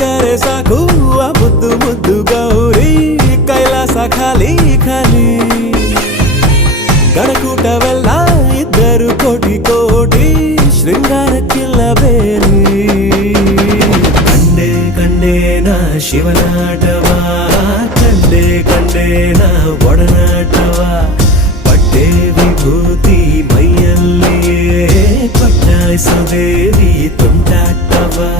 करे साखू आ बुद्धू बुद्धू गौरी కైలాస ఖాళీ ఖాళీ. గడకూట వల్ల ఇద్దరు కోటి కోటి శృంగార కిల్లబేలి కండే కండే నా శివనాటవా కండే కండే నా ఒడనాటవా పట్టే విభూతి మయ్యల్లియే పట్టాయి సుదేవి తుంటాటవా.